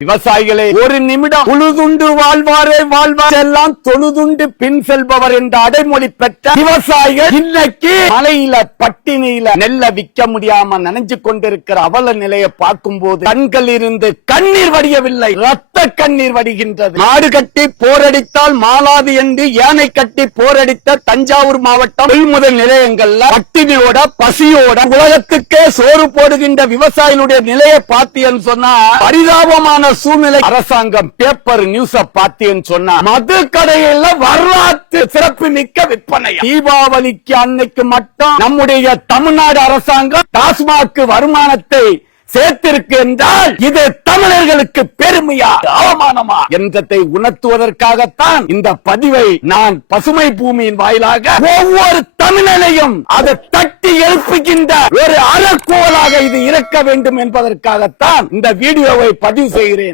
விவசாயிகளே, ஒரு நிமிடம் உழுதுண்டு வாழ்வாரே வாழ்வார் எல்லாம் தொழுதுண்டு பின் செல்பவர் என்ற அடைமொழி பெற்ற விவசாயிகள் இன்னைக்கு மழையில பட்டினியில நெல்ல விற்க முடியாம நனைஞ்சு கொண்டிருக்கிற அவல நிலையை பார்க்கும் போது கண்கள் இருந்து கண்ணீர் வடியவில்லை, ரத்த கண்ணீர் வடிகின்றது. மாடு கட்டி போரடித்தால் மாளாது என்று யானை கட்டி போரடித்த தஞ்சாவூர் மாவட்டம் கொள்முதல் நிலையங்கள்ல பட்டினியோட பசியோட உலகத்துக்கே சோறு போடுகின்ற விவசாயிகளுடைய நிலையை பார்த்தீன்னு சொன்னா பரிதாபமான சூழ்நிலை. அரசாங்கம் பேப்பர் நியூஸ பார்த்தீன்னு சொன்னா மது கடையில வரலாற்று சிறப்பு மிக்க விற்பனை. தீபாவளிக்கு அன்னைக்கு மட்டும் நம்முடைய தமிழ்நாடு அரசாங்கம் டாஸ்மாக் வருமானத்தை சேர்த்திருக்கு என்றால் இது தமிழர்களுக்கு பெருமையா அவமானமா என்றதை உணர்த்துவதற்காகத்தான் இந்த பதிவை நான் பசுமை பூமியின் வாயிலாக ஒவ்வொரு தமிழனையும் அதை தட்டி எழுப்புகின்ற ஒரு அறக்கோலாக இது இருக்க வேண்டும் என்பதற்காகத்தான் இந்த வீடியோவை பதிவு செய்கிறேன்.